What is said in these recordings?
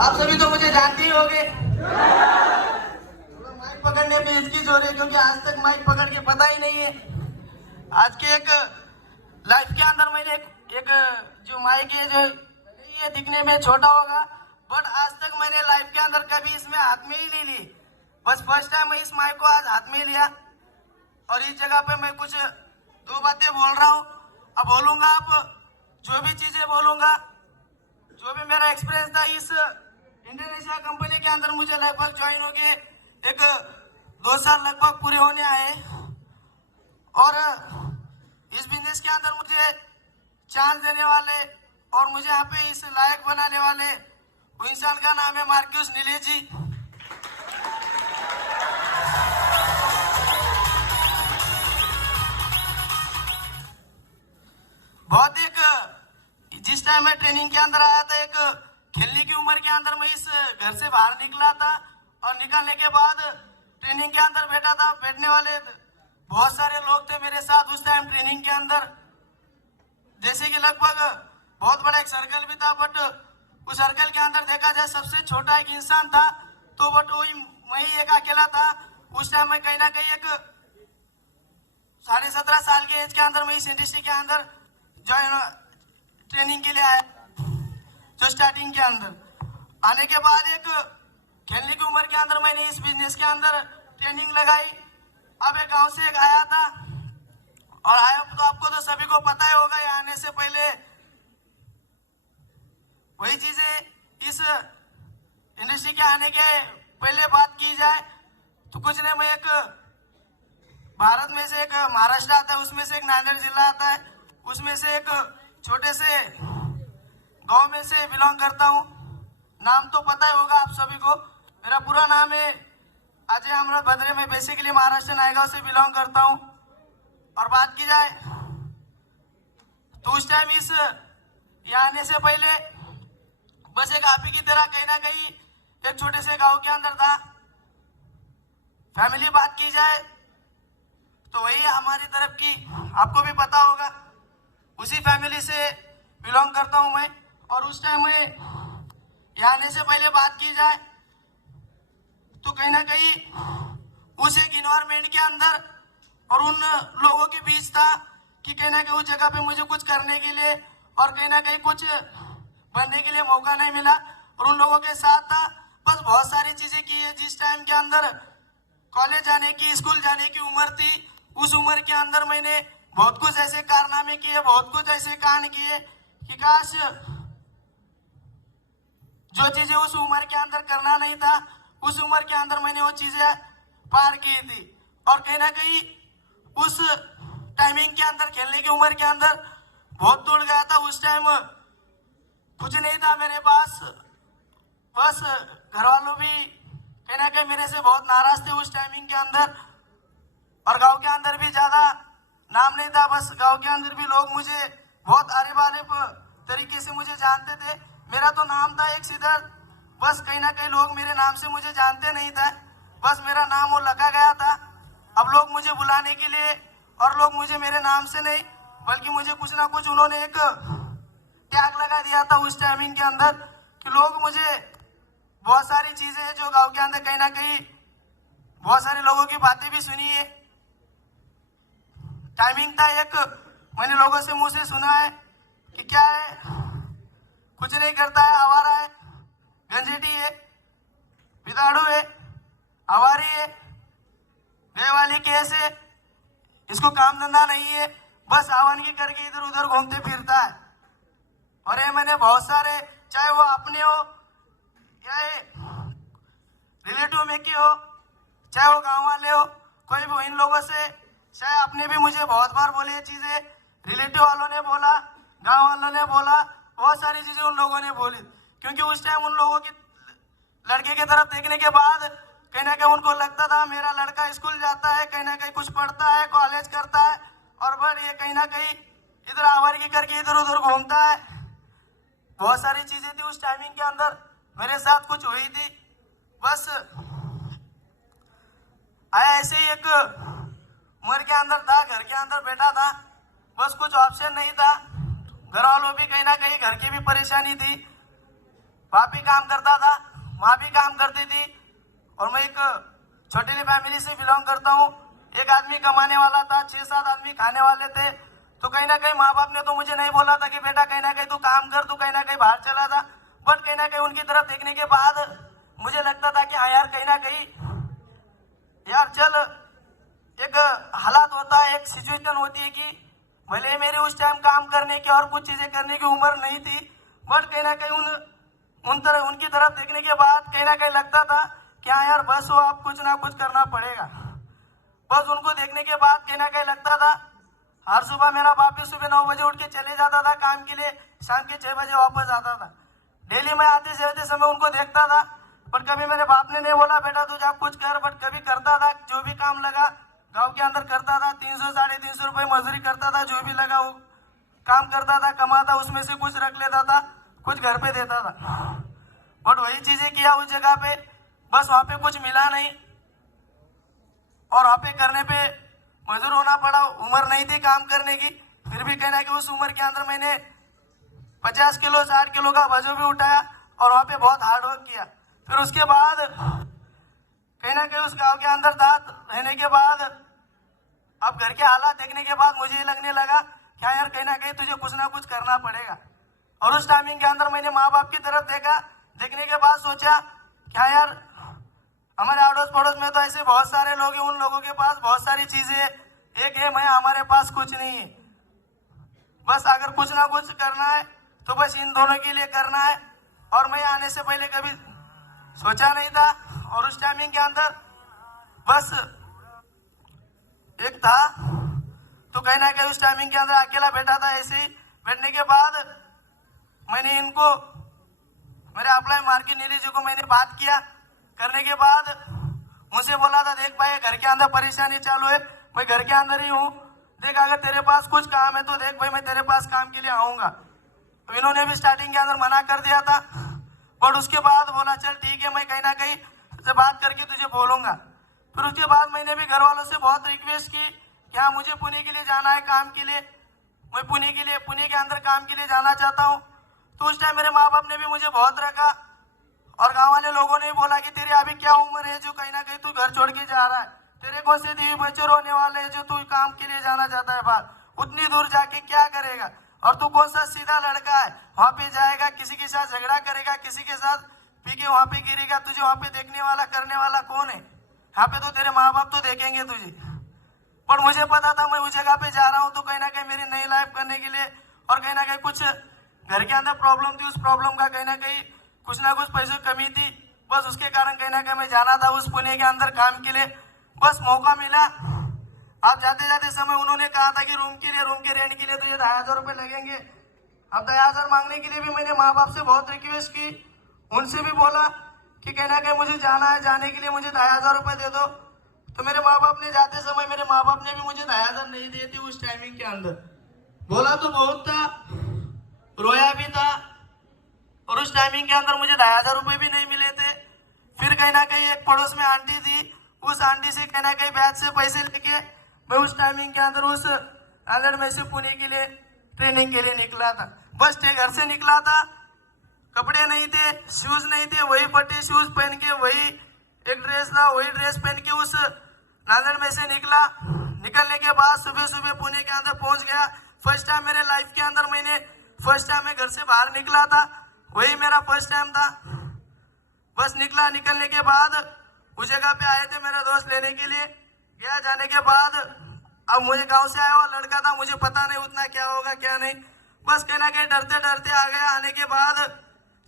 आप सभी तो मुझे जानते ही होंगे। थोड़ा माइक पकड़ने में हिचकिच हो रही है क्योंकि आज तक माइक पकड़ के पता ही नहीं है। आज के एक लाइफ के अंदर मैंने एक जो माइक है, जो ये दिखने में छोटा होगा, बट आज तक मैंने लाइफ के अंदर कभी इसमें हाथ में ही नहीं ली। बस फर्स्ट टाइम मैं इस माइक को आज हाथ में लिया और इस जगह पे मैं कुछ दो बातें बोल रहा हूँ। अब बोलूंगा, आप जो भी चीजें बोलूंगा, जो भी मेरा एक्सपीरियंस था इस इंडोनेशिया कंपनी के अंदर, मुझे लगभग ज्वाइन हो गए एक 2 साल लगभग पूरे होने आए। और इस बिजनेस के अंदर मुझे चांस देने वाले और मुझे यहाँ पे इस लायक बनाने वाले वो इंसान का नाम है मार्क्यूस नीलेज जी। बहुत जिस टाइम मैं ट्रेनिंग के अंदर आया था, एक खेलने की उम्र के अंदर मैं इस घर से बाहर निकला था और निकलने के बाद ट्रेनिंग के अंदर बैठा था। बैठने वाले बहुत सारे लोग थे मेरे साथ उस टाइम ट्रेनिंग के अंदर, जैसे कि लगभग बहुत बड़ा एक सर्कल भी था, बट उस सर्कल के अंदर देखा जाए सबसे छोटा एक इंसान था, तो बट वही मैं ही एक अकेला था। उस टाइम मैं कहीं ना कहीं एक 17.5 साल के एज के अंदर मैं इस इंडस्ट्री के अंदर ज्वाइन ट्रेनिंग के लिए आया। जो स्टार्टिंग के अंदर आने के बाद एक खेलने की उम्र के अंदर मैंने इस बिजनेस के अंदर ट्रेनिंग लगाई। अब एक गांव से एक आया था और आया तो आपको तो सभी को पता ही होगा, यहाँ आने से पहले वही चीजें इस इंडस्ट्री के आने के पहले बात की जाए तो कुछ नहीं, मैं एक भारत में से एक महाराष्ट्र आता है, उसमें से एक नांदेड़ जिला आता है, उसमें से एक छोटे से गांव में से बिलोंग करता हूं। नाम तो पता ही होगा आप सभी को, मेरा पूरा नाम है अजय अमृत भद्रे। मैं बेसिकली महाराष्ट्र नायगांव से बिलोंग करता हूं। और बात की जाए तो उस टाइम इस यहाँ आने से पहले बस एक आप ही की तरह कहीं ना कहीं एक छोटे से गांव के अंदर था। फैमिली बात की जाए तो वही हमारी तरफ की, आपको भी पता होगा, उसी फैमिली से बिलोंग करता हूं मैं। और उस टाइम में यहाँ आने से पहले बात की जाए तो कहीं ना कहीं उस एक इन्वायरमेंट के अंदर और उन लोगों के बीच था कि कहीं ना कहीं उस जगह पे मुझे कुछ करने के लिए और कहीं ना कहीं कुछ बनने के लिए मौका नहीं मिला। और उन लोगों के साथ था, बस बहुत सारी चीजें की है। जिस टाइम के अंदर कॉलेज जाने की, स्कूल जाने की उम्र थी, उस उम्र के अंदर मैंने बहुत कुछ ऐसे कारनामे किए, बहुत कुछ ऐसे कांड किए कि काश जो चीजें उस उम्र के अंदर करना नहीं था, उस उम्र के अंदर मैंने वो चीजें पार की थी। और कहीं ना कहीं उस टाइमिंग के अंदर, खेलने की उम्र के अंदर बहुत दूर गया था। उस टाइम कुछ नहीं था मेरे पास, बस घर वालों भी कहीं ना कहीं मेरे से बहुत नाराज थे उस टाइमिंग के अंदर। और गांव के अंदर भी ज्यादा नाम नहीं था, बस गांव के अंदर भी लोग मुझे बहुत आरे बारे तरीके से मुझे जानते थे। मेरा तो नाम था एक सिद्धार्थ, बस कहीं ना कहीं लोग मेरे नाम से मुझे जानते नहीं था, बस मेरा नाम वो लगा गया था। अब लोग मुझे बुलाने के लिए, और लोग मुझे मेरे नाम से नहीं बल्कि मुझे कुछ ना कुछ उन्होंने एक टैग लगा दिया था उस टाइमिंग के अंदर कि लोग मुझे बहुत सारी चीजें हैं जो गांव के अंदर कहीं ना कहीं बहुत सारे लोगों की बातें भी सुनी है। टाइमिंग था एक, मैंने लोगों से मुंह से सुना है कि क्या है, कुछ नहीं करता है, आवारा है, गंजेटी है, बिदाड़ू है, आवारी है, बेवाली केस है, इसको काम धंधा नहीं है, बस आवानगी करके इधर उधर घूमते फिरता है। और ये मैंने बहुत सारे, चाहे वो अपने हो या रिलेटिव में की हो, चाहे वो गांव वाले हो, कोई भी इन लोगों से, चाहे आपने भी मुझे बहुत बार बोली ये चीजें, रिलेटिव वालों ने बोला, गांव वालों ने बोला, बहुत सारी चीजें उन लोगों ने बोली। क्योंकि उस टाइम उन लोगों की लड़के की तरफ देखने के बाद कहीं ना कहीं उनको लगता था मेरा लड़का स्कूल जाता है, कहीं ना कहीं कुछ पढ़ता है, कॉलेज करता है, और फिर ये कहीं ना कहीं इधर आवारगी करके इधर उधर घूमता है। बहुत सारी चीजें थी उस टाइमिंग के अंदर मेरे साथ कुछ हुई थी। बस आया ऐसे ही एक उम्र के अंदर था, घर के अंदर बैठा था, बस कुछ ऑप्शन नहीं था। घर वालों भी कहीं ना कहीं घर की भी परेशानी थी, वहाँ भी काम करता था, वहाँ भी काम करती थी। और मैं एक छोटी फैमिली से बिलोंग करता हूँ। एक आदमी कमाने वाला था, 6-7 आदमी खाने वाले थे। तो कहीं ना कहीं माँ बाप ने तो मुझे नहीं बोला था कि बेटा कहीं ना कहीं तू काम कर, तू कहीं ना कहीं बाहर चला था। बट कहीं ना कहीं उनकी तरफ देखने के बाद मुझे लगता था कि हाँ यार, कहीं ना कहीं यार चल, एक हालात होता है, एक सिचुएशन होती है कि भले मेरे उस टाइम काम करने की और कुछ चीजें करने की उम्र नहीं थी, बट कहीं ना कहीं उनकी तरफ देखने के बाद कहीं ना कहीं लगता था कि हाँ यार बस वो, आप कुछ ना कुछ करना पड़ेगा। बस उनको देखने के बाद कहीं ना कहीं लगता था। हर सुबह मेरा बाप भी सुबह 9 बजे उठ के चले जाता था काम के लिए, शाम के 6 बजे वापस आता था। डेली मैं आते जाते समय उनको देखता था, पर कभी मेरे बाप ने नहीं बोला बेटा तू जा कुछ कर, बट कभी करता था। जो भी काम लगा गांव के अंदर करता था, 300-350 रुपए मजदूरी करता था, जो भी लगा वो काम करता था, कमाता, उसमें से कुछ रख लेता था, कुछ घर पे देता था। बट वही चीजें किया उस जगह पे, बस वहां पे कुछ मिला नहीं और वहां पे करने पे मजदूर होना पड़ा। उम्र नहीं थी काम करने की, फिर भी कहना कि उस उम्र के अंदर मैंने 50 किलो 60 किलो का वजन भी उठाया और वहां पे बहुत हार्ड वर्क किया। फिर उसके बाद कहीं ना कहीं उस गांव के अंदर था रहने के बाद, अब घर के हालात देखने के बाद मुझे लगने लगा क्या यार, कहीं ना कहीं तुझे कुछ ना कुछ करना पड़ेगा। और उस टाइमिंग के अंदर मैंने माँ बाप की तरफ देखा, देखने के बाद सोचा क्या यार, हमारे अड़ोस पड़ोस में तो ऐसे बहुत सारे लोग हैं, उन लोगों के पास बहुत सारी चीजें है, एक है मैं, हमारे पास कुछ नहीं है। बस अगर कुछ ना कुछ करना है तो बस इन दोनों के लिए करना है। और मैं आने से पहले कभी सोचा नहीं था। और उस टाइमिंग के अंदर बस एक था, तो कहीं ना कहीं उस टाइमिंग के अंदर अकेला बैठा था। ऐसे ही बैठने के बाद मैंने इनको, मेरे अप्लाई मार्केट नीली जी को मैंने बात किया। करने के बाद मुझसे बोला था देख भाई, घर के अंदर परेशानी चालू है, मैं घर के अंदर ही हूँ, देख अगर तेरे पास कुछ काम है तो देख भाई, मैं तेरे पास काम के लिए आऊँगा। तो इन्होंने भी स्टार्टिंग के अंदर मना कर दिया था, बट उसके बाद बोला चल ठीक है, मैं कहीं ना कहीं से बात करके तुझे बोलूँगा। फिर उसके बाद मैंने भी घर वालों से बहुत रिक्वेस्ट की कि हाँ मुझे पुणे के लिए जाना है काम के लिए, मैं पुणे के अंदर काम के लिए जाना चाहता हूँ। तो उस टाइम मेरे माँ बाप ने भी मुझे बहुत रखा और गांव वाले लोगों ने भी बोला कि तेरी अभी क्या उम्र है जो कहीं ना कहीं तू घर छोड़ के जा रहा है, तेरे कौन से बीवी बच्चे रोने वाले हैं जो तू काम के लिए जाना चाहता है बाहर, उतनी दूर जाके क्या करेगा, और तू कौन सा सीधा लड़का है, वहां पे जाएगा किसी के साथ झगड़ा करेगा, किसी के साथ पी के वहां पे गिरेगा, तुझे वहां पे देखने वाला करने वाला कौन है, यहाँ पे तो तेरे माँ बाप तो देखेंगे तुझे। पर मुझे पता था मैं उस जगह पे जा रहा हूँ तो कहीं ना कहीं मेरी नई लाइफ करने के लिए, और कहीं ना कहीं कुछ घर के अंदर प्रॉब्लम थी, उस प्रॉब्लम का कहीं ना कहीं कुछ ना कुछ पैसों की कमी थी, बस उसके कारण कहीं ना कहीं मैं जाना था उस पुणे के अंदर काम के लिए। बस मौका मिला। अब जाते जाते समय उन्होंने कहा था कि रूम के रेंट के लिए तुझे 2,500 रुपये लगेंगे। अब 2,500 मांगने के लिए भी मैंने माँ बाप से बहुत रिक्वेस्ट की, उनसे भी बोला कि कहीं ना कहीं मुझे जाना है, जाने के लिए मुझे 2,500 रुपये दे दो। तो मेरे माँ बाप ने जाते समय, मेरे माँ बाप ने भी मुझे 2,500 नहीं दिए थे उस टाइमिंग के अंदर। बोला तो बहुत था, रोया भी था, और उस टाइमिंग के अंदर मुझे 2,500 रुपये भी नहीं मिले थे। फिर कहीं ना कहीं एक पड़ोस में आंटी थी, उस आंटी से कहीं ना कहीं ब्याज से पैसे लेके मैं उस टाइमिंग के अंदर उस आंगन में से पुणे के लिए ट्रेनिंग के लिए निकला था। बस घर से निकला था, कपड़े नहीं थे, शूज नहीं थे, वही फटे शूज पहन के, वही एक ड्रेस था, वही ड्रेस पहन के उस नांगल में से निकला। निकलने के बाद सुबह सुबह पुणे के अंदर पहुंच गया। फर्स्ट टाइम मेरे लाइफ के अंदर फर्स्ट टाइम मैं घर से बाहर निकला था, वही मेरा फर्स्ट टाइम था। बस निकलने के बाद उस जगह पे आए थे मेरा दोस्त लेने के लिए, गया। जाने के बाद अब मुझे गांव से आया हुआ लड़का था, मुझे पता नहीं उतना क्या होगा क्या नहीं, बस कहीं ना कहीं डरते डरते आ गया। आने के बाद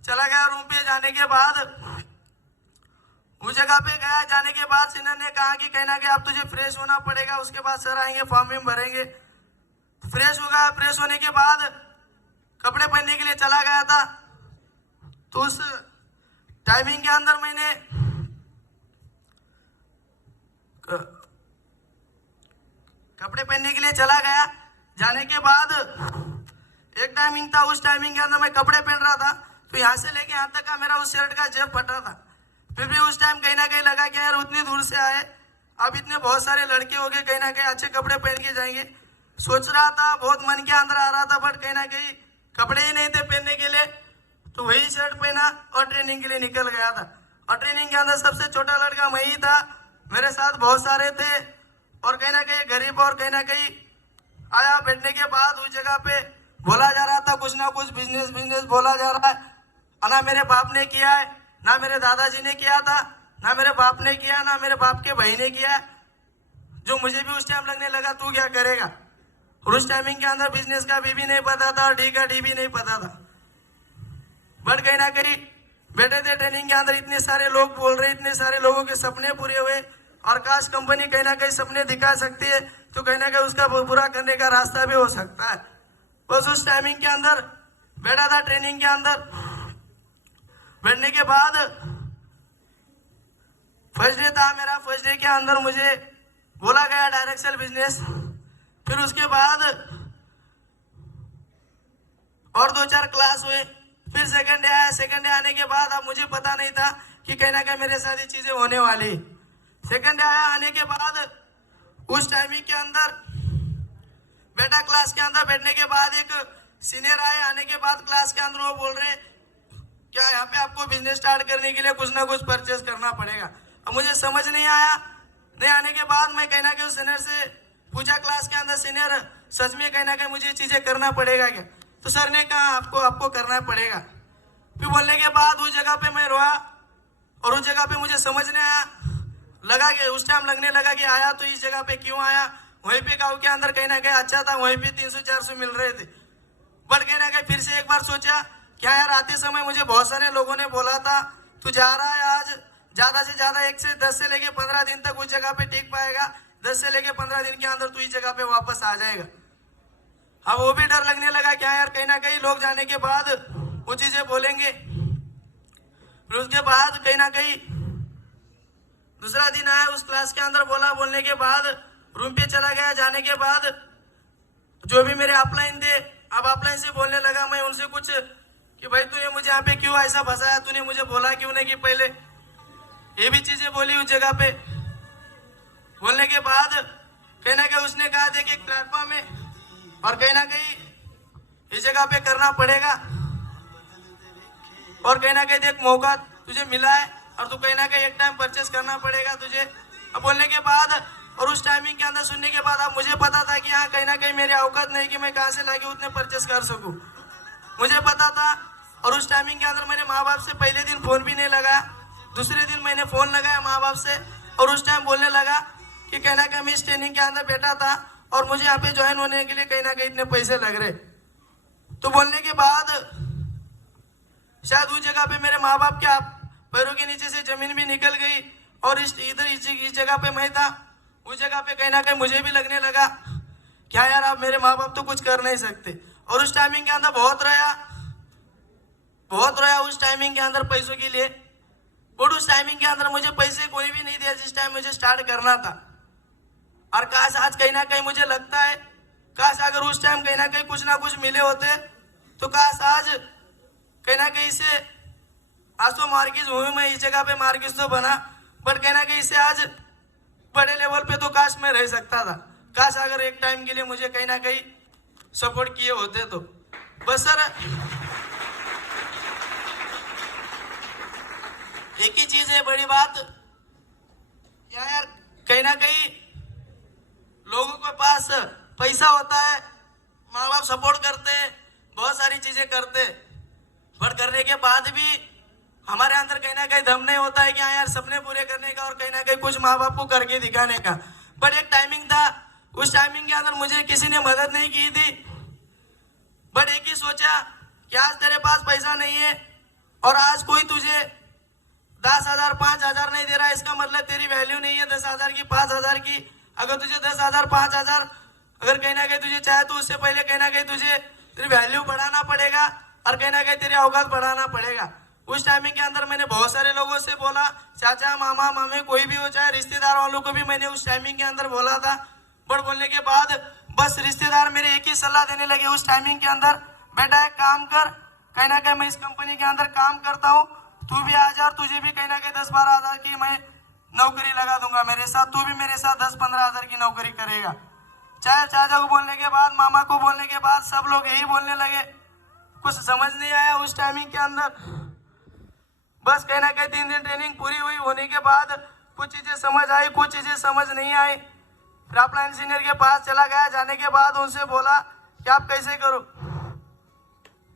चला गया रूम पे। जाने के बाद उस जगह पे गया, जाने के बाद सीनियर ने कहा कि कहीं ना कहीं अब तुझे फ्रेश होना पड़ेगा, उसके बाद सर आएंगे फॉर्म में भरेंगे। फ्रेश हो गया। फ्रेश होने के बाद कपड़े पहनने के लिए चला गया था। तो उस टाइमिंग के अंदर मैंने कपड़े पहनने के लिए चला गया। जाने के बाद एक टाइमिंग था, उस टाइमिंग के अंदर मैं कपड़े पहन रहा था, तो यहाँ से लेके यहाँ तक का मेरा उस शर्ट का जेब फटा था। फिर भी उस टाइम कहीं ना कहीं लगा कि यार उतनी दूर से आए, अब इतने बहुत सारे लड़के हो गए, कहीं ना कहीं अच्छे कपड़े पहन के जाएंगे। सोच रहा था, बहुत मन के अंदर आ रहा था, बट कहीं ना कहीं कपड़े ही नहीं थे पहनने के लिए। तो वही शर्ट पहना और ट्रेनिंग के लिए निकल गया था। और ट्रेनिंग के अंदर सबसे छोटा लड़का मैं ही था, मेरे साथ बहुत सारे थे, और कहीं ना कहीं गरीब, और कहीं ना कहीं आया। बैठने के बाद उस जगह पे बोला जा रहा था कुछ ना कुछ बिजनेस बिजनेस बोला जा रहा है। ना मेरे बाप ने किया है, ना मेरे दादाजी ने किया था, ना मेरे बाप ने किया, ना मेरे बाप के भाई ने किया। जो मुझे भी उस टाइम लगने लगा तू क्या करेगा। और उस टाइमिंग के अंदर बिजनेस का भी नहीं पता था और डी का डी भी नहीं पता था। बट कहीं ना कहीं बैठे थे ट्रेनिंग के अंदर, इतने सारे लोग बोल रहे, इतने सारे लोगों के सपने पूरे हुए। और काश कंपनी कहीं ना कहीं सपने दिखा सकती है तो कहीं ना कहीं उसका पूरा करने का रास्ता भी हो सकता है। बस उस टाइमिंग के अंदर बैठा था ट्रेनिंग के अंदर। बैठने के बाद फर्स्ट डे था मेरा। फर्स्ट डे के अंदर मुझे बोला गया डायरेक्ट सेल बिजनेस। फिर उसके बाद और 2-4 क्लास हुए। फिर सेकंड डे आया। सेकंड डे आने के बाद अब मुझे पता नहीं था कि कहीं ना कहीं मेरे साथ ये चीजें होने वाली। सेकंड डे आया, आने के बाद उस टाइमिंग के अंदर बेटा क्लास के अंदर बैठने के बाद एक सीनियर आए। आने के बाद क्लास के अंदर वो बोल रहे क्या यहाँ पे आपको बिजनेस स्टार्ट करने के लिए कुछ ना कुछ परचेस करना पड़ेगा। अब मुझे समझ नहीं आया। नहीं आने के बाद मैं कहीं ना कहीं उस सीनियर से पूछा क्लास के अंदर, सीनियर सच में कहीं ना कहीं मुझे चीजें करना पड़ेगा क्या। तो सर ने कहा आपको करना पड़ेगा। फिर बोलने के बाद उस जगह पे मैं रोया। और उस जगह पे मुझे समझ नहीं आया, लगा कि उस टाइम लगने लगा कि आया तो इस जगह पे क्यों आया। वहीं पे गाँव के अंदर कहीं ना कहीं अच्छा था, वहीं पे 300-400 मिल रहे थे। बट कहीं ना कहीं फिर से एक बार सोचा क्या यार, आते समय मुझे बहुत सारे लोगों ने बोला था तू जा रहा है आज ज्यादा से ज्यादा 1 से 10 से लेके 15 दिन तक उस जगह पे टिक पाएगा। 10 से लेके 15 दिन के अंदर तू इस जगह पे वापस आ जाएगा। अब वो भी डर लगने लगा क्या यार, कहीं ना कहीं लोग जाने के बाद वो चीजें बोलेंगे। फिर उसके बाद कहीं ना कहीं दूसरा दिन आया, उस क्लास के अंदर बोला। बोलने के बाद रूम पे चला गया। जाने के बाद जो भी मेरे अपलाइन थे, अब अपलाइन से बोलने लगा मैं उनसे कुछ कि भाई तूने मुझे यहाँ पे क्यों ऐसा फंसाया, तूने मुझे बोला क्यों नहीं कि पहले। ये भी चीजें बोली उस जगह पे। बोलने के बाद कहीं ना कहीं उसने कहा देख एक प्लेटफॉर्म है और कहीं ना कहीं इस जगह पे करना पड़ेगा। और कहीं ना कहीं देख मौका तुझे मिला है और तू कहीं ना कहीं एक टाइम परचेस करना पड़ेगा तुझे। अब बोलने के बाद और उस टाइमिंग के अंदर सुनने के बाद अब मुझे पता था कि हाँ कहीं ना कहीं मेरी औकात नहीं कि मैं कहाँ से लाके उतने परचेस कर सकूं। मुझे पता था। और उस टाइमिंग के अंदर मैंने माँ बाप से पहले दिन फोन भी नहीं लगाया। दूसरे दिन मैंने फोन लगाया माँ बाप से और उस टाइम बोलने लगा कि कहीं ना कहीं मैं इस ट्रेनिंग के अंदर बैठा था और मुझे यहाँ पे ज्वाइन होने के लिए कहीं ना कहीं इतने पैसे लग रहे। तो बोलने के बाद शायद उस जगह पे मेरे माँ बाप के पैरों के नीचे से जमीन भी निकल गई। और इस जगह पे मैं था, उस जगह पे कहीं ना कहीं मुझे भी लगने लगा क्या यार आप मेरे माँ बाप तो कुछ कर नहीं सकते। और उस टाइमिंग के अंदर बहुत रोया उस टाइमिंग के अंदर पैसों के लिए। बट उस टाइमिंग के अंदर मुझे पैसे कोई भी नहीं दिया जिस टाइम मुझे स्टार्ट करना था। और काश आज कहीं ना कहीं मुझे लगता है काश अगर उस टाइम कहीं ना कहीं कुछ ना कुछ मिले होते तो काश आज कहीं ना कहीं से आज तो मार्किस हूँ मैं, इस जगह पे मार्किस तो बना। बट कहीं ना कहीं से आज बड़े लेवल पे तो काश मैं रह सकता था। काश अगर एक टाइम के लिए मुझे कहीं ना कहीं सपोर्ट किए होते तो। बस सर एक ही चीज है बड़ी बात क्या यार, कहीं ना कहीं लोगों के पास पैसा होता है, माँ बाप सपोर्ट करते हैं, बहुत सारी चीजें करते, बट करने के बाद भी हमारे अंदर कहीं ना कहीं दम नहीं होता है कि हाँ यार सपने पूरे करने का और कहीं ना कहीं कुछ माँ बाप को करके दिखाने का। बट एक टाइमिंग था, उस टाइमिंग के अंदर मुझे किसी ने मदद नहीं की थी। बट एक ही सोचा कि आज तेरे पास पैसा नहीं है और आज कोई तुझे 10,000 5,000 नहीं दे रहा है, इसका मतलब तेरी वैल्यू नहीं है 10,000 की 5,000 की। अगर तुझे 10,000 5,000 अगर कहीं ना कहीं तुझे चाहे तो उससे पहले कहीं ना कहीं तुझे तेरी वैल्यू बढ़ाना पड़ेगा और कहीं ना कहीं तेरी औकात बढ़ाना पड़ेगा। उस टाइमिंग के अंदर मैंने बहुत सारे लोगों से बोला, चाचा मामा मामे कोई भी हो चाहे रिश्तेदार वालों को भी मैंने उस टाइमिंग के अंदर बोला था। बट बोलने के बाद बस रिश्तेदार मेरे एक ही सलाह देने लगे उस टाइमिंग के अंदर, बेटा एक काम कर, कहीं ना कहीं मैं इस कंपनी के अंदर काम करता हूँ, तू भी आ जा और तुझे भी कहीं ना कहीं 10-12 हजार की मैं नौकरी लगा दूंगा मेरे साथ, तू भी मेरे साथ 10-15 हजार की नौकरी करेगा। चाहे चाचा को बोलने के बाद मामा को बोलने के बाद सब लोग यही बोलने लगे। कुछ समझ नहीं आया उस टाइमिंग के अंदर। बस कहीं ना कहीं 3 दिन ट्रेनिंग पूरी हुई होने के बाद कुछ चीजें समझ आई, कुछ चीजें समझ नहीं आई। फिर अपना इंजीनियर के पास चला गया। जाने के बाद उनसे बोला कि आप कैसे करो,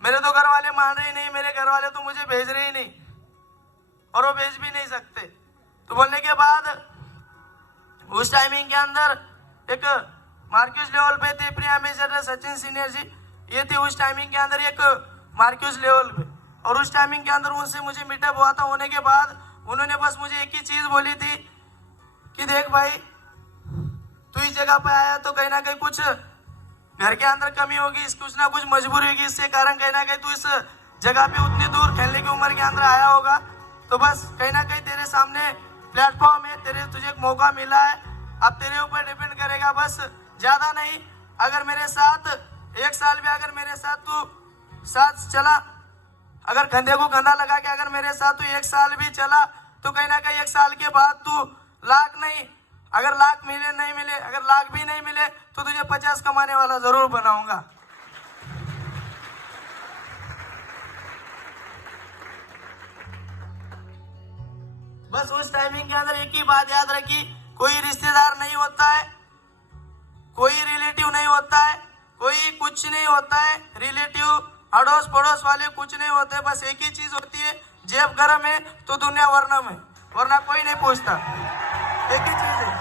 मेरे तो घर वाले मान रहे ही नहीं, मेरे घर वाले तो मुझे भेज रहे ही नहीं और वो भेज भी नहीं सकते। तो बोलने के बाद उस टाइमिंग के अंदर एक मार्क्यूज लेवल पे थे प्री एम्बेसडर सचिन सीनियर जी, ये थे उस टाइमिंग के अंदर एक मार्क्यूज लेवल पे। और उस टाइमिंग के अंदर उनसे मुझे मीटअप हुआ था। होने के बाद उन्होंने बस मुझे एक ही चीज बोली थी कि देख भाई, तू इस जगह पे आया तो कहीं ना कहीं कुछ घर के अंदर कमी होगी, कुछ ना कुछ मजबूरी होगी, इसके कारण कहीं ना कहीं तू इस जगह पे उतनी दूर खेलने की उम्र के अंदर आया होगा। तो बस कहीं ना कहीं तेरे सामने प्लेटफॉर्म है, तुझे एक मौका मिला है, अब तेरे ऊपर डिपेंड करेगा। बस ज्यादा नहीं, अगर मेरे साथ 1 साल भी अगर मेरे साथ तू साथ चला, अगर कंधे को कंधा लगा के अगर मेरे साथ तू 1 साल भी चला, तो कहीं ना कहीं 1 साल के बाद तू लाख नहीं, अगर लाख मिले नहीं मिले, अगर लाख भी नहीं मिले तो तुझे 50 कमाने वाला जरूर बनाऊंगा। बस उस टाइमिंग के अंदर एक ही बात याद रखी, कोई रिश्तेदार नहीं होता है, कोई रिलेटिव नहीं होता है, कोई कुछ नहीं होता है, रिलेटिव अड़ोस पड़ोस वाले कुछ नहीं होते। बस एक ही चीज होती है, जेब गरम है तो दुनिया वर्णम है, वरना कोई नहीं पूछता। एक ही चीज है।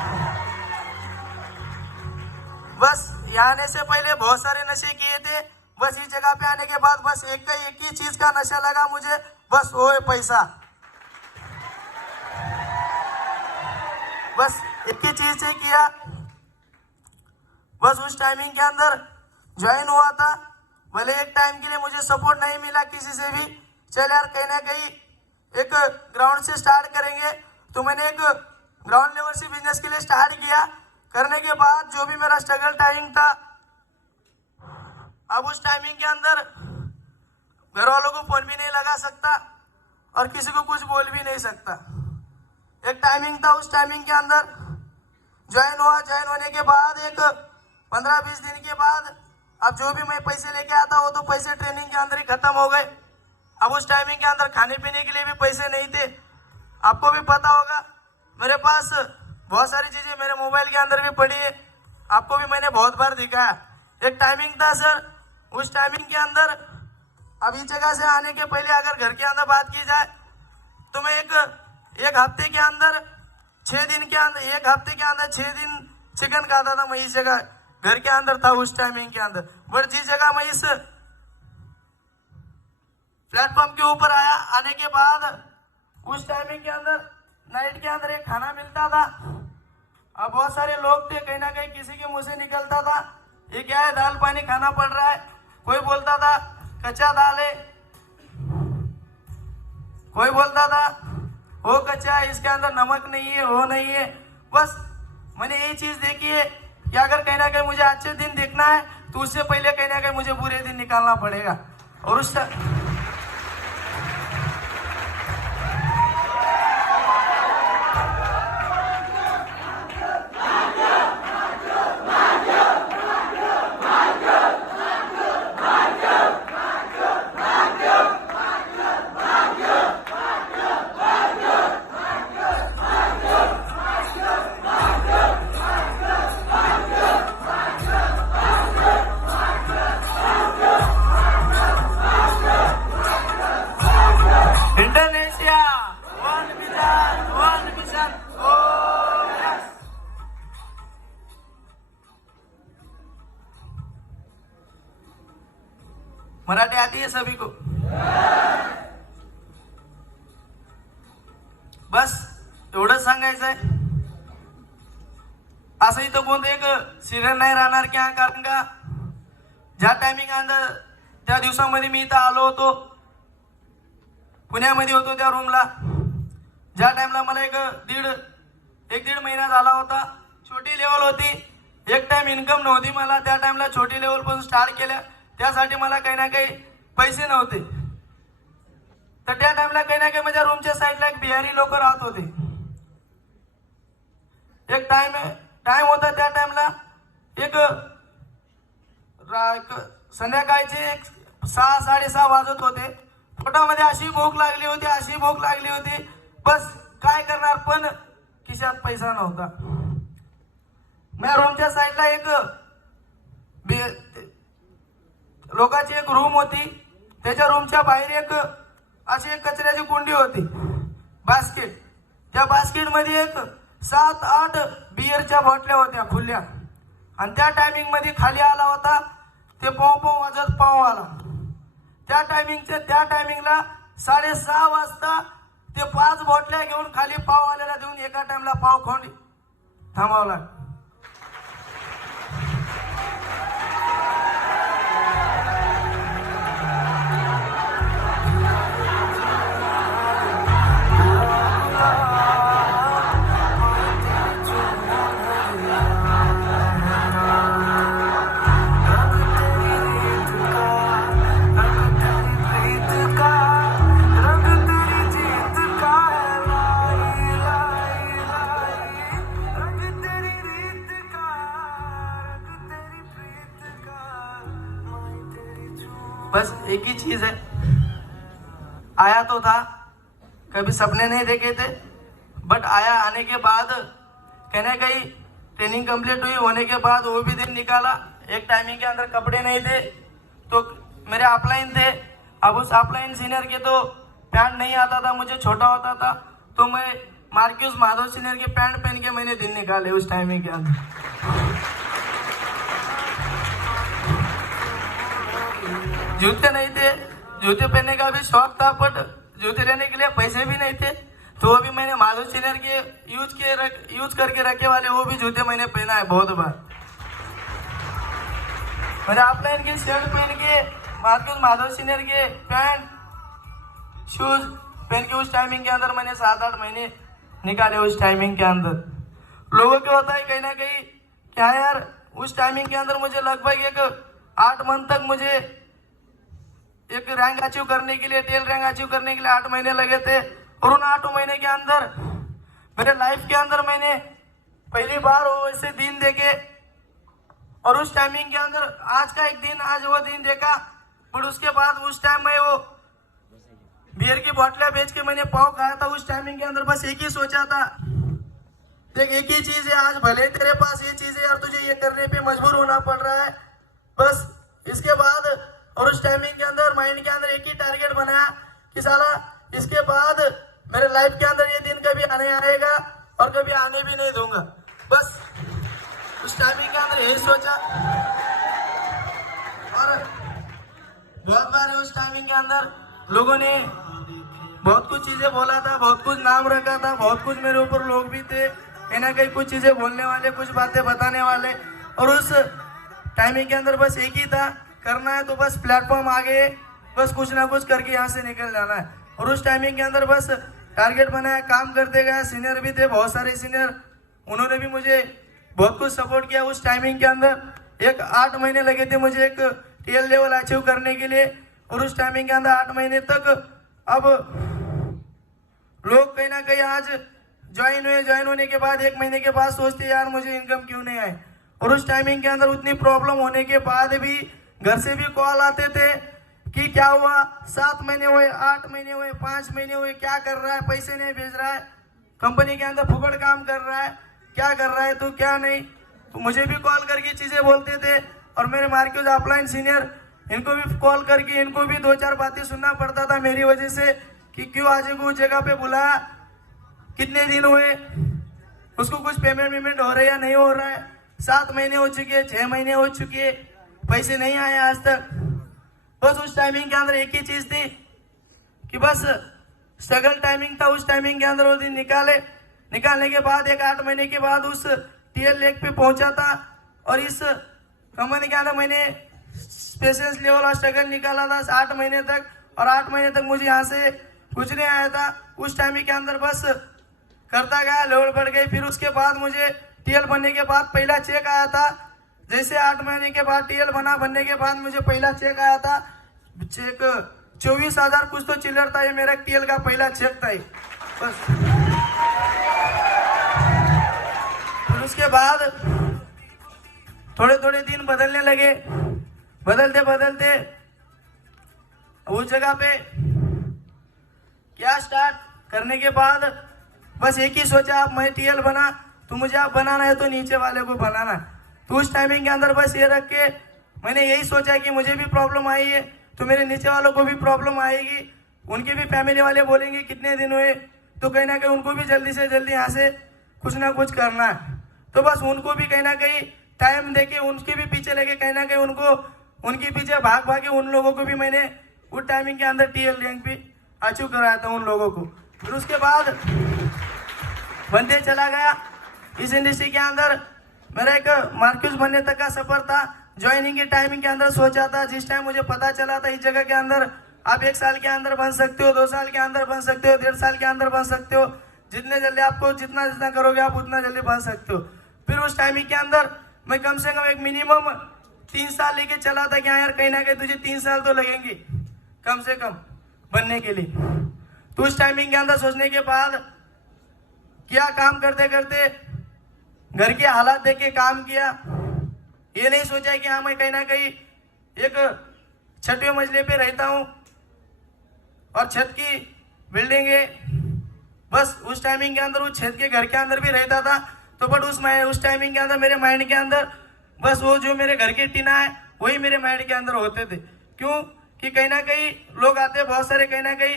बस यहाँ आने से पहले बहुत सारे नशे किए थे, बस इस जगह पे आने के बाद बस एक ही चीज का नशा लगा मुझे, बस वो है पैसा। बस एक ही चीज से किया। बस उस टाइमिंग के अंदर ज्वाइन हुआ था, भले एक टाइम के लिए मुझे सपोर्ट नहीं मिला किसी से भी, चल यार कहीं ना कहीं एक ग्राउंड से स्टार्ट करेंगे। तो मैंने एक ग्राउंड लेवल से बिजनेस के लिए स्टार्ट किया। करने के बाद जो भी मेरा स्ट्रगल टाइमिंग था, अब उस टाइमिंग के अंदर घर वालों को फोन भी नहीं लगा सकता और किसी को कुछ बोल भी नहीं सकता। एक टाइमिंग था, उस टाइमिंग के अंदर ज्वाइन हुआ। ज्वाइन होने के बाद एक 15-20 दिन के बाद अब जो भी मैं पैसे लेके आता वो तो पैसे ट्रेनिंग के अंदर ही खत्म हो गए। अब उस टाइमिंग के अंदर खाने पीने के लिए भी पैसे नहीं थे। आपको भी पता होगा, मेरे पास बहुत सारी चीजें मेरे मोबाइल के अंदर भी पड़ी है, आपको भी मैंने बहुत बार दिखाया। एक टाइमिंग था सर, उस टाइमिंग के अंदर अब इस जगह से आने के पहले अगर घर के अंदर बात की जाए तो मैं एक हफ्ते के अंदर 6 दिन के अंदर, एक हफ्ते के अंदर 6 दिन चिकन खाता था मैं इस जगह घर के अंदर था उस टाइमिंग के अंदर। बट जिस जगह मैं इस प्लेटफॉर्म के ऊपर आया, आने के बाद उस टाइमिंग के अंदर नाइट के अंदर एक खाना मिलता था। अब बहुत सारे लोग थे, कहीं ना कहीं किसी के मुंह से निकलता था ये क्या है, दाल पानी खाना पड़ रहा है। कोई बोलता था कच्चा दाल है, कोई बोलता था वो कच्चा है, इसके अंदर नमक नहीं है, वो नहीं है। बस मैंने यही चीज देखी है कि अगर कहीं ना कहीं मुझे अच्छे दिन देखना है तो उससे पहले कहीं ना कहीं मुझे बुरे दिन निकालना पड़ेगा। और उस Indonesia one mission oh yes। Marathi आती है सभी को? बस एवढंच सांगायचंय। असंही तो कोणतं एक सिरियल नाही राहणार क्या, कारण का ज्या टायमिंग अंदर त्या दिवसामध्ये मी इथं आलो होतो, पुण्यामध्ये होतो त्या रूमला, ज्या टाइमला मला एक दीड महिना झाला होता। छोटी लेवल होती, एक टाइम इन्कम नव्हती मला, त्या टाइमला छोटी लेवल पासून स्टार्ट केल्या। त्यासाठी मला काही ना काही पैसे नव्हते, तर त्या टाइमला काही ना काही माझ्या रूमच्या साईडला एक बिहारी लोक राहत होते। एक टाइम होता, त्या टाइमला एक संध्याकाळचे 6 6:30 वाजत होते. पोटामध्ये अशी भूक लागली होती, अशी भूक लागली होती, बस काय करणार, पण खिशात पैसा नव्हता. माझ्या रूमच्या साईडला एक लोकांची एक रूम होती. त्याच्या रूमच्या बाहेर एक अशी एक कचऱ्याची कुंडी होती, बास्केट. त्या बास्केट मध्ये एक 7-8 बिअरच्या बाटल्या होत्या खुल्या. आणि त्या टायमिंग मध्ये खाली आला होता ते पाव वाजत पाव आला. त्या टायमिंगला 6:30 वाजता ते 5 बाटल्या घेऊन खाली पाव आलेला देऊन एका टाइमला पाव खाऊन थांबवला. बस एक ही चीज है, आया तो था, कभी सपने नहीं देखे थे, बट आया. आने के बाद कहने कहीं ट्रेनिंग कंप्लीट हुई, होने के बाद वो भी दिन निकाला. एक टाइमिंग के अंदर कपड़े नहीं थे तो मेरे अपलाइन थे. अब उस अपलाइन सीनियर के तो पैंट नहीं आता था, मुझे छोटा होता था, तो मैं मार्क्यूस माधव सीनियर के पैंट पहन के मैंने दिन निकाले उस टाइमिंग के अंदर. जूते नहीं थे, जूते पहनने का भी शौक था, बट जूते लेने के लिए पैसे भी नहीं थे. तो वो भी मैंने माधव सीनियर के यूज करके रखे वाले वो भी जूते मैंने पहना है बहुत बार. मैंने ऑफलाइन की शर्ट पहन के माधव सीनियर के पैंट शूज पहन के उस टाइमिंग के अंदर मैंने 7-8 महीने निकाले. उस टाइमिंग के अंदर लोगों को होता है कहीं ना कहीं क्या यार, उस टाइमिंग के अंदर मुझे लगभग एक 8 मंथ तक मुझे एक रैंक अचीव करने के लिए, टेल रैंक अचीव करने के लिए 8 महीने लगे थे. और उन 8 महीने के अंदर मेरे लाइफ के अंदर मैंने पहली बार वो ऐसे दिन देखे. और उस टाइमिंग के अंदर आज का एक दिन, आज वो दिन देखा. बट उसके बाद उस टाइम में वो बियर की बोतलें बेच के मैंने पाव खाया था. उस टाइमिंग के अंदर बस एक ही सोचा था, एक ही चीज है, आज भले तेरे पास ये चीज है यार, तुझे ये करने पे मजबूर होना पड़ रहा है बस. इसके बाद और उस टाइमिंग के अंदर माइंड के अंदर एक ही टारगेट बनाया कि साला इसके बाद मेरे लाइफ के अंदर ये दिन कभी आने आएगा और कभी आने भी नहीं दूंगा. बस उस टाइमिंग के अंदर यही सोचा. और बहुत बार उस टाइमिंग के अंदर लोगों ने बहुत कुछ चीजें बोला था, बहुत कुछ नाम रखा था, बहुत कुछ मेरे ऊपर लोग भी थे कहीं ना कहीं कुछ चीजें बोलने वाले, कुछ बातें बताने वाले. और उस टाइमिंग के अंदर बस एक ही था, करना है तो बस प्लेटफॉर्म आगे बस कुछ ना कुछ करके यहाँ से निकल जाना है. और उस टाइमिंग के अंदर बस टारगेट बनाया, काम करते गया. सीनियर भी थे, बहुत सारे सीनियर, उन्होंने भी मुझे बहुत कुछ सपोर्ट किया. उस टाइमिंग के अंदर एक 8 महीने लगे थे मुझे एक टीएल लेवल अचीव करने के लिए. और उस टाइमिंग के अंदर 8 महीने तक अब लोग कहीं ना कहीं आज ज्वाइन होने के बाद 1 महीने के बाद सोचते यार मुझे इनकम क्यों नहीं आए. और उस टाइमिंग के अंदर उतनी प्रॉब्लम होने के बाद भी घर से भी कॉल आते थे कि क्या हुआ, 7 महीने हुए, 8 महीने हुए, 5 महीने हुए, क्या कर रहा है, पैसे नहीं भेज रहा है, कंपनी के अंदर फुकड़ काम कर रहा है, क्या कर रहा है तू, क्या नहीं. तो मुझे भी कॉल करके चीजें बोलते थे. और मेरे मार्क्यूज ऑफलाइन सीनियर, इनको भी कॉल करके इनको भी 2-4 बातें सुनना पड़ता था मेरी वजह से कि क्यों आज को उस जगह पे बुलाया, कितने दिन हुए, उसको कुछ पेमेंट हो रहा है या नहीं हो रहा है. 7 महीने हो चुके, 6 महीने हो चुके, पैसे नहीं आए आज तक. बस उस टाइमिंग के अंदर एक ही चीज थी कि बस स्ट्रगल टाइमिंग था. उस टाइमिंग के अंदर वो दिन निकालने के बाद एक 8 महीने के बाद उस टीएल लेग पे पहुंचा था. और इस कंपनी के अंदर मैंने पेशेंस लेवल और स्ट्रगल निकाला था 8 महीने तक. और 8 महीने तक मुझे यहाँ से कुछ नहीं आया था. उस टाइमिंग के अंदर बस करता गया, लेवल बढ़ गई. फिर उसके बाद मुझे टीएल बनने के बाद पहला चेक आया था. जैसे 8 महीने के बाद टीएल बनने के बाद मुझे पहला चेक आया था. चेक 24,000 कुछ तो चिल्लर था. ये मेरा टीएल का पहला चेक था. बस फिर उसके बाद थोड़े दिन बदलने लगे. बदलते उस जगह पे क्या स्टार्ट करने के बाद बस एक ही सोचा, आप मैं टीएल बना तो मुझे आप बनाना है तो नीचे वाले को बनाना। तो उस टाइमिंग के अंदर बस ये रख के मैंने यही सोचा कि मुझे भी प्रॉब्लम आई है तो मेरे नीचे वालों को भी प्रॉब्लम आएगी, उनके भी फैमिली वाले बोलेंगे कितने दिन हुए, तो कहीं ना कहीं उनको भी जल्दी से जल्दी यहाँ से कुछ ना कुछ करना है। तो बस उनको भी कहीं ना कहीं टाइम देके उनके भी पीछे लगे, कहीं ना कहीं उनको उनके पीछे भाग भागे उन लोगों को भी मैंने उस टाइमिंग के अंदर टीएल रैंक भी अचीव कराया था उन लोगों को। फिर उसके बाद बनते चला गया। इस इंडस्ट्री के अंदर मेरा एक मार्क्यूज बनने तक का सफर था। ज्वाइनिंग के टाइमिंग के अंदर सोचा था, जिस टाइम मुझे पता चला था इस जगह के अंदर आप 1 साल के अंदर बन सकते हो, 2 साल के अंदर बन सकते हो, 1.5 साल के अंदर बन सकते हो, जितने जल्दी आपको जितना जितना करोगे आप उतना जल्दी बन सकते हो। फिर उस टाइमिंग के अंदर मैं कम से कम एक मिनिमम 3 साल लेके चला था कि हाँ यार कहीं ना कहीं तुझे 3 साल तो लगेंगे कम से कम बनने के लिए। तो उस टाइमिंग के अंदर सोचने के बाद क्या काम करते करते घर के हालात देख के काम किया। ये नहीं सोचा कि हाँ मैं कहीं ना कहीं एक 6वें मंजिले पे रहता हूँ और छत की बिल्डिंग है, बस उस टाइमिंग के अंदर उस छत के घर के अंदर भी रहता था। तो बट उस टाइमिंग के अंदर मेरे माइंड के अंदर बस वो जो मेरे घर के टीना है वही मेरे माइंड के अंदर होते थे। क्यों कि कहीं ना कहीं लोग आते बहुत सारे, कहीं ना कहीं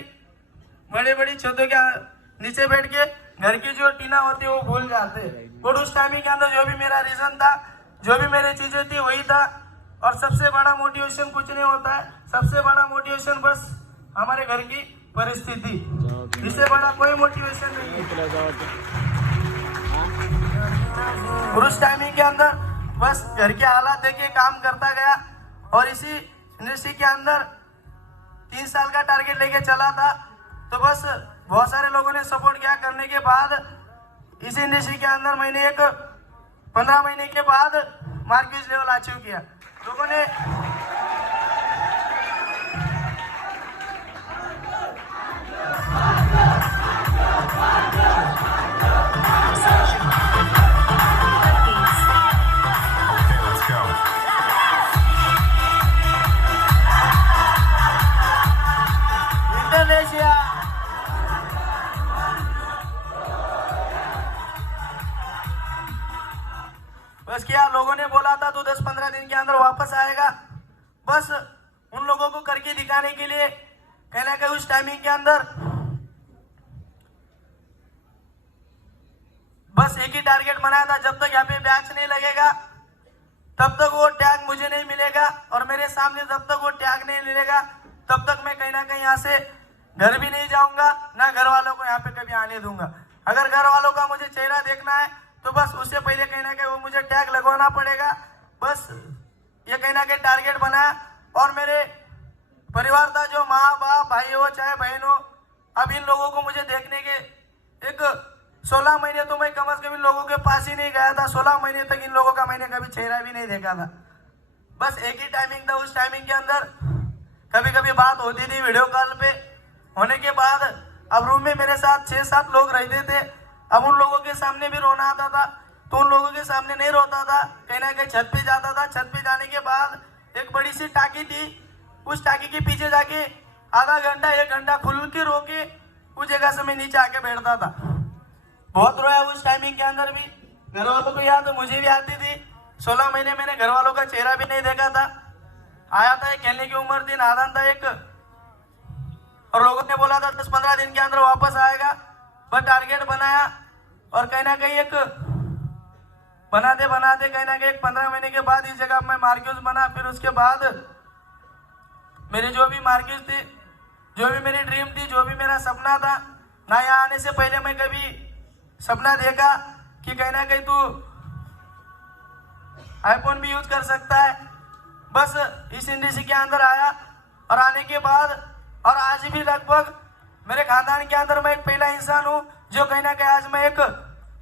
बड़ी बड़ी छतों के नीचे बैठ के घर की जो टीना होती है वो भूल जाते। और उस टाइमिंग के अंदर जो भी मेरा रीजन था, जो भी मेरी चीजें थी वही था। और सबसे बड़ा मोटिवेशन कुछ नहीं होता है, सबसे बड़ा मोटिवेशन बस हमारे घर की परिस्थिति, इससे बड़ा कोई मोटिवेशन नहीं है। और उस टाइमिंग के अंदर बस घर के हालात देख के काम करता गया और इसी इंडस्ट्री के अंदर 3 साल का टारगेट लेके चला था। तो बस बहुत सारे लोगों ने सपोर्ट किया, करने के बाद इसी इंडस्ट्री के अंदर मैंने एक 15 महीने के बाद मार्क्यूज लेवल अचीव किया। लोगों ने इंडोनेशिया बस क्या लोगों ने बोला था तो 10-15 दिन के अंदर वापस आएगा, बस उन लोगों को करके दिखाने के लिए कहना कि उस टाइमिंग के अंदर बस एक ही टारगेट बनाया था, जब तक यहाँ पे बैच नहीं लगेगा तब तक वो टैग मुझे नहीं मिलेगा और मेरे सामने जब तक वो टैग नहीं मिलेगा तब तक मैं कहीं ना कहीं यहाँ से घर भी नहीं जाऊंगा, ना घर वालों को यहाँ पे कभी आने दूंगा। अगर घर वालों का मुझे चेहरा देखना है तो बस उससे पहले कहीं ना कहीं वो मुझे टैग लगवाना पड़ेगा। बस ये कहीं ना कहीं टारगेट बनाया और मेरे परिवार था, जो माँ बाप भाई हो चाहे बहन हो, अब इन लोगों को मुझे देखने के एक 16 महीने तो मैं कम से कम इन लोगों के पास ही नहीं गया था। 16 महीने तक इन लोगों का मैंने कभी चेहरा भी नहीं देखा था। बस एक ही टाइमिंग था, उस टाइमिंग के अंदर कभी कभी बात होती थी वीडियो कॉल पे। होने के बाद अब रूम में मेरे साथ 6-7 लोग रहते थे। अब उन लोगों के सामने भी रोना आता था तो उन लोगों के सामने नहीं रोता था, कहीं ना कहीं छत पे जाता था। छत पे जाने के बाद एक बड़ी सी टाकी थी, उस टाकी के पीछे जाके आधा घंटा 1 घंटा खुल के रो के उस जगह से मैं नीचे आके बैठता था। बहुत रोया उस टाइमिंग के अंदर भी। घर वालों को याद, मुझे भी आती थी। 16 महीने मैंने घर वालों का चेहरा भी नहीं देखा था। आया था एक खेलने की उम्र थी, नादान था एक, और लोगों ने बोला था 10-15 दिन के अंदर वापस आएगा। बस टारगेट बनाया और कहीं ना कहीं एक बनाते बनाते कहीं ना कहीं 15 महीने के बाद इस जगह मैं मार्क्यूज बना। फिर उसके बाद मेरी जो भी मार्क्यूज थी, जो भी मेरी ड्रीम थी, जो भी मेरा सपना था ना, यहाँ आने से पहले मैं कभी सपना देखा कि कहीं ना कहीं तू आईफोन भी यूज कर सकता है। बस इस इंडस्ट्री के अंदर आया और आने के बाद और आज भी लगभग मेरे खानदान के अंदर मैं एक पहला इंसान हूँ जो कहीं ना कहीं आज मैं एक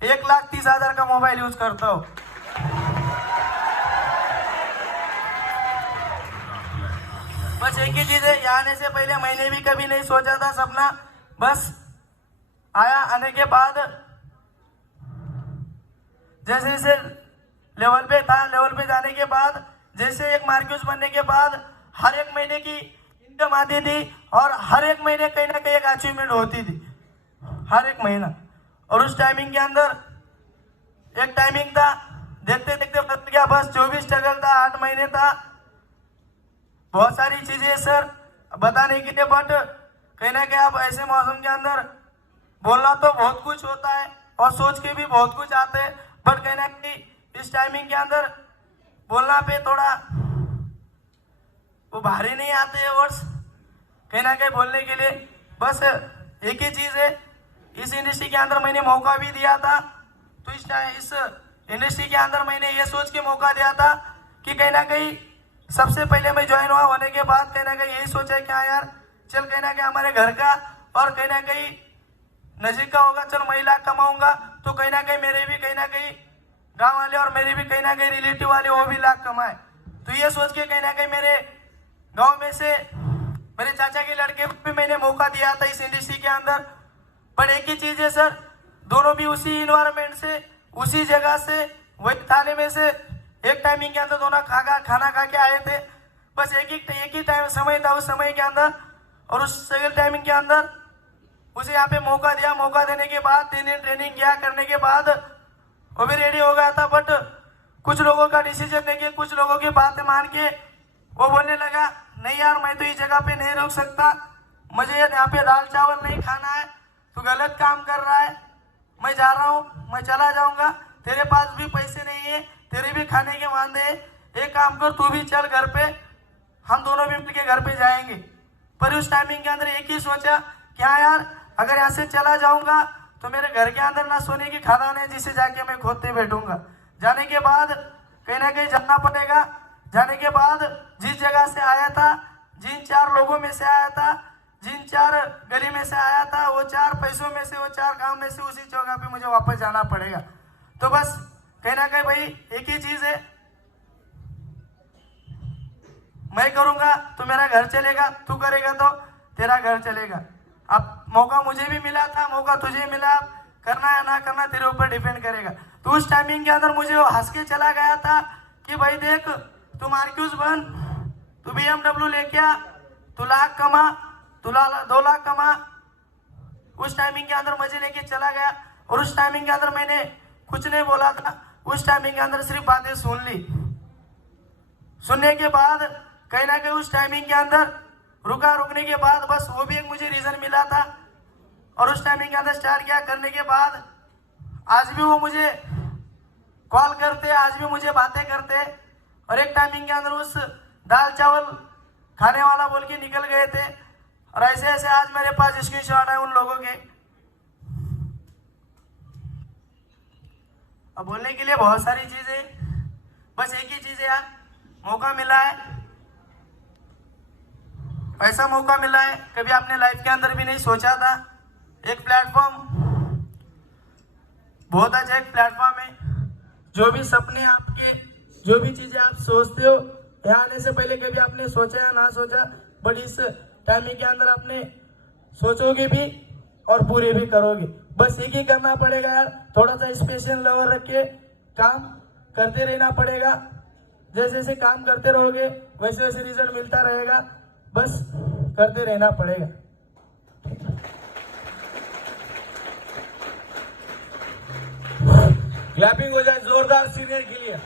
1,30,000 का मोबाइल यूज करता हूँ। बस एक ही चीज है, यहाँ आने से पहले मैंने भी कभी नहीं सोचा था सपना। बस आया, आने के बाद जैसे जैसे लेवल पे था, लेवल पे जाने के बाद जैसे एक मार्क्यूज बनने के बाद हर एक महीने की इनकम आती थी और हर एक महीने कहीं ना कहीं एक अचीवमेंट होती थी, हर एक महीना। और उस टाइमिंग के अंदर एक टाइमिंग था, देखते देखते बदल गया, बस 24 स्ट्रगल था, 8 महीने था, बहुत सारी चीजें सर बताने के लिए। बट कहीं ना कहीं आप ऐसे मौसम के अंदर बोलना तो बहुत कुछ होता है और सोच के भी बहुत कुछ आते हैं, बट कहीं ना कहीं इस टाइमिंग के अंदर बोलना पे थोड़ा वो भारी नहीं आते है वर्ड्स कहीं ना कहीं बोलने के लिए। बस एक ही चीज है, इस इंडस्ट्री के अंदर मैंने मौका भी दिया था, तो इस इंडस्ट्री के अंदर मैंने ये सोच के मौका दिया था कि कहीं ना कहीं सबसे पहले मैं ज्वाइन हुआ होने के बाद कहीं ना कहीं यही सोचा कि हाँ यार चल कहीं ना कहीं हमारे घर का और कहीं ना कहीं नजीक का होगा, चल मैं लाख कमाऊंगा तो कहीं ना कहीं मेरे भी कहीं ना कहीं गांव वाले और मेरे भी कहीं ना कहीं रिलेटिव वाले वो भी लाख कमाए। तो ये सोच के कहीं ना कहीं मेरे गांव में से मेरे चाचा के लड़के भी मैंने मौका दिया था इस इंडस्ट्री के अंदर। पर एक ही चीज है सर, दोनों भी उसी इन्वायरमेंट से, उसी जगह से, वही थाने में से एक टाइमिंग के अंदर दोनों खाना खा के आए थे। बस एक ही टाइम समय था उस समय के अंदर, और उस सिंगल टाइमिंग के अंदर उसे यहाँ पे मौका दिया। मौका देने के बाद 3 दिन ट्रेनिंग किया, करने के बाद वो भी रेडी हो गया था। बट कुछ लोगों का डिसीजन लेके, कुछ लोगों की बातें मान के वो बोलने लगा नहीं यार मैं तो इस जगह पे नहीं रुक सकता, मुझे यहाँ पे दाल चावल नहीं खाना है, तू गलत काम कर रहा है, मैं जा रहा हूँ, मैं चला जाऊंगा, तेरे पास भी पैसे नहीं है, तेरे भी खाने के वादे है, एक काम कर तू भी चल घर पे, हम दोनों भी मिलके घर पे जाएंगे। पर उस टाइमिंग के अंदर एक ही सोचा क्या यार अगर यहाँ से चला जाऊंगा तो मेरे घर के अंदर ना सोने की खदान है जिसे जाके मैं खोदते बैठूंगा। जाने के बाद कहीं ना कहीं जाना पड़ेगा। जाने के बाद जिस जगह से आया था, जिन 4 लोगों में से आया था, जिन 4 गली में से आया था, वो 4 पैसों में से, वो 4 गांव में से उसी जगह पे मुझे वापस जाना पड़ेगा। तो बस कहीं ना कहीं भाई एक ही चीज है, मैं करूंगा तो मेरा घर चलेगा, तू करेगा तो तेरा घर चलेगा। अब मौका मुझे भी मिला था, मौका तुझे मिला, करना या ना करना तेरे ऊपर डिपेंड करेगा। तो उस टाइमिंग के अंदर मुझे वो हंस के चला गया था कि भाई देख तू मार्क्यूस बन, तू BMW लेके आ, तू लाख कमा, तू 2 लाख कमा। उस टाइमिंग के अंदर मजे लेके चला गया और उस टाइमिंग के अंदर मैंने कुछ नहीं बोला था। उस टाइमिंग के अंदर सिर्फ बातें सुन ली। सुनने के बाद कहीं ना कहीं उस टाइमिंग के अंदर रुकने के बाद बस वो भी एक मुझे रीजन मिला था और उस टाइमिंग के अंदर स्टार्ट किया। करने के बाद आज भी वो मुझे कॉल करते, आज भी मुझे बातें करते, और एक टाइमिंग के अंदर उस दाल चावल खाने वाला बोल के निकल गए थे। और ऐसे ऐसे आज मेरे पास स्क्रीनशॉट है उन लोगों के। अब बोलने के लिए बहुत सारी चीजें, बस एक ही चीज है यार, मौका मिला है, ऐसा मौका मिला है कभी आपने लाइफ के अंदर भी नहीं सोचा था। एक प्लेटफॉर्म, बहुत अच्छा एक प्लेटफॉर्म है। जो भी सपने आपके, जो भी चीजें आप सोचते हो, यहाँ आने से पहले कभी आपने सोचा या ना सोचा, बट इस टाइमिंग के अंदर आपने सोचोगे भी और पूरे भी करोगे। बस एक ही करना पड़ेगा यार, थोड़ा सा स्पेशल लेवल रख के काम करते रहना पड़ेगा। जैसे जैसे काम करते रहोगे वैसे वैसे रिजल्ट मिलता रहेगा, बस करते रहना पड़ेगा। क्लैपिंग हो जाए जोरदार सीनियर के लिए।